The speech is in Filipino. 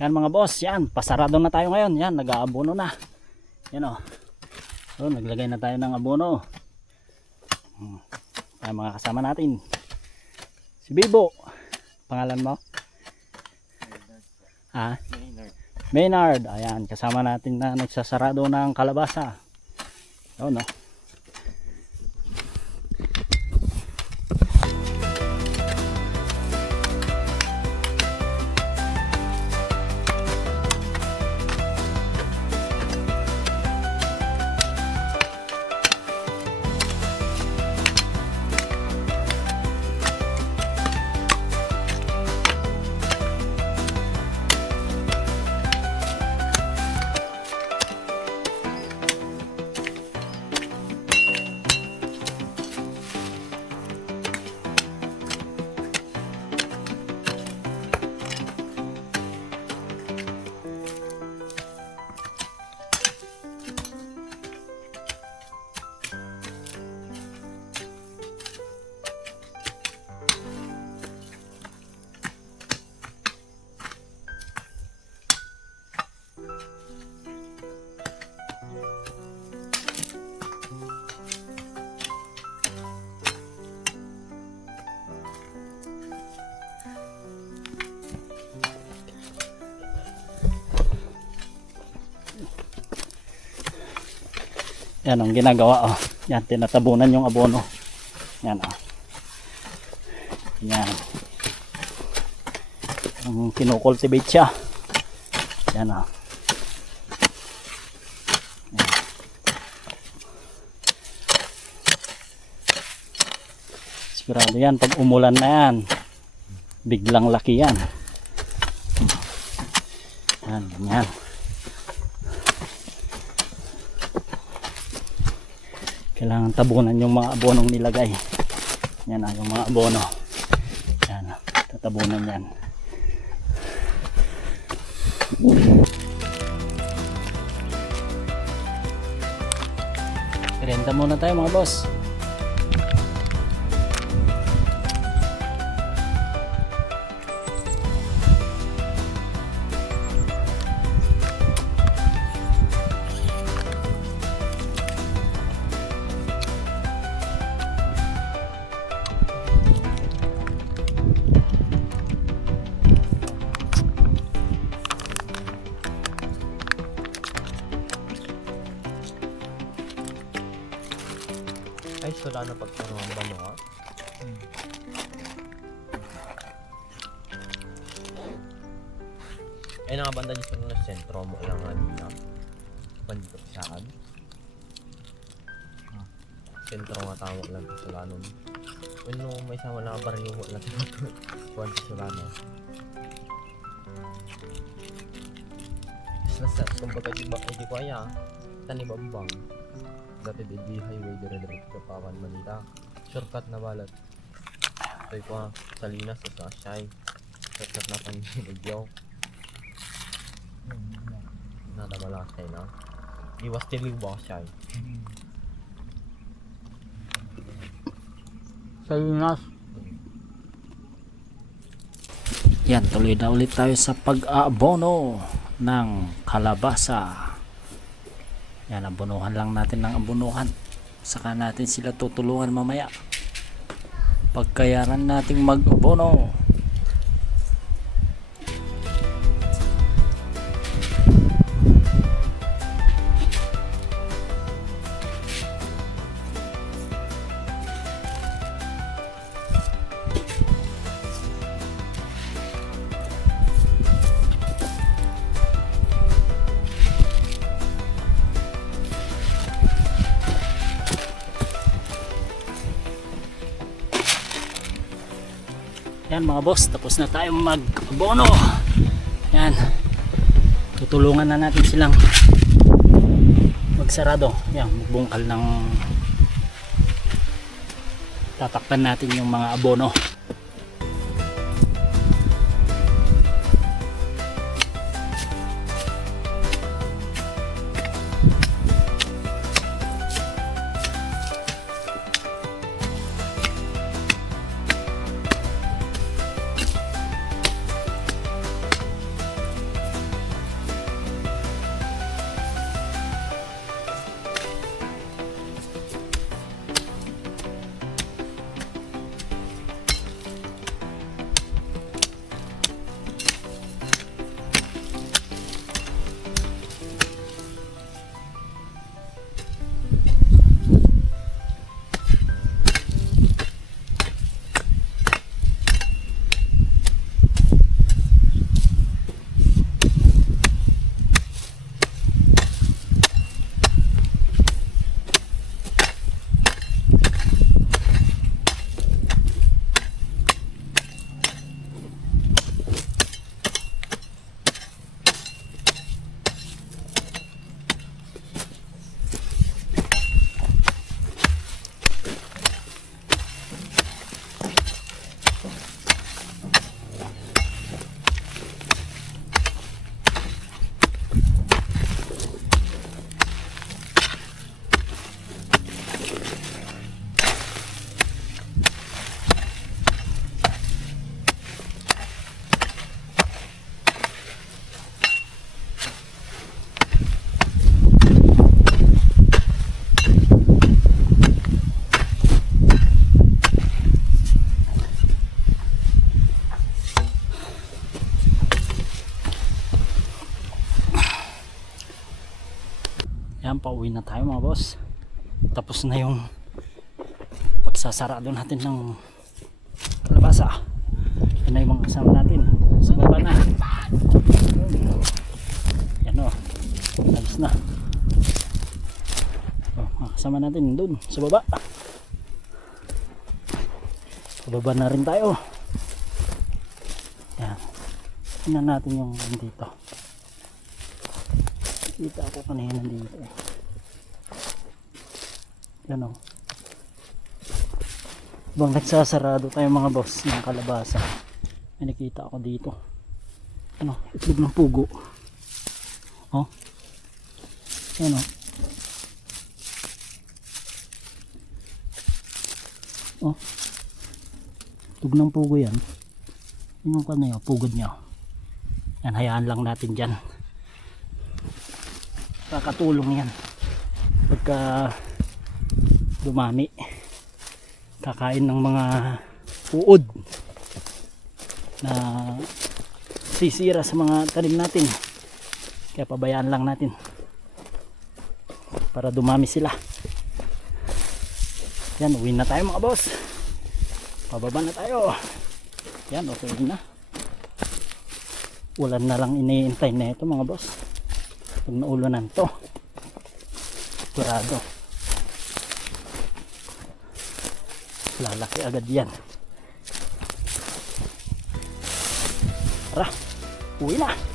Yan mga boss, yan, pasarado na tayo ngayon. Yan, nag-aabono na. Yan o. So, naglagay na tayo ng abono. Yan mga kasama natin. Si Bibo. Pangalan mo? Ha? Maynard. Ayan, kasama natin na nagsasarado ng kalabasa. Yun o. Yan ang ginagawa oh. Yan, tinatabunan yung abono. Yan oh. Yan. Ang kinukultivate siya. Yan oh. Yan. Sigurado yan pag umulan na yan. Biglang laki yan. Yan, yan. Kailangan tabunan yung mga abonong nilagay. Yan yung mga abono. Yan, tatabunan yan. Renta muna tayo mga boss. Ay, wala na pagkaroon ba no? Ay, nakabanda dito sa sentro mo lang nga dito. Bandito saan? Sentro nga tawag lang sa Solanon. When may sama na baryo mo lang dito. Kuwan sa Solano. Nasa, kumbaga di ba, hindi ko kaya. Tanibambang. Dati di highway dire-diretso ka Pawan, Manila. Shortcut na balat. Ito ko Salinas sa Sashay. Shortcut na Panginigyaw. Nada malasay na. Iwas tiliw ba siya? Salinas. Yan, tuloy na ulit tayo sa pag-aabono ng kalabasa. Yan, abunuhan lang natin ng abunuhan. Saka natin sila tutulungan mamaya. Pagkayaran nating mag-abono. Yan mga boss, tapos na tayo mag-abono. Yan. Tutulungan na natin silang magsarado. Yan, magbungkal ng tatakpan natin yung mga abono. Yan, pauwi na tayo mga boss. Tapos na yung pagsasarado natin ng kalabasa. Yan na yung mga kasama natin sa baba na. Yan o, alis na. Mga kasama natin dun sa baba. Sa baba na rin tayo. Yan, tingnan natin yung dito. Kita ako kanina dito eh. Yan o. Habang nagsasarado tayo mga boss ng kalabasa, may nakita ako dito. Ano, itlog ng pugo. Oh. Yan o. Oh. Itlog ng pugo yan. Yung ano yun, pugod niya. Yan, hayaan lang natin dyan. Kakatulong yan pagka dumami, kakain ng mga uod na sisira sa mga tanim natin, kaya pabayaan lang natin para dumami sila. Yan, uwi na tayo mga boss, pababa na tayo. Yan, okay na, ulan na lang iniintay na ito mga boss. Pag naulunan to, sigurado lalaki agad yan. Tara, uwi na.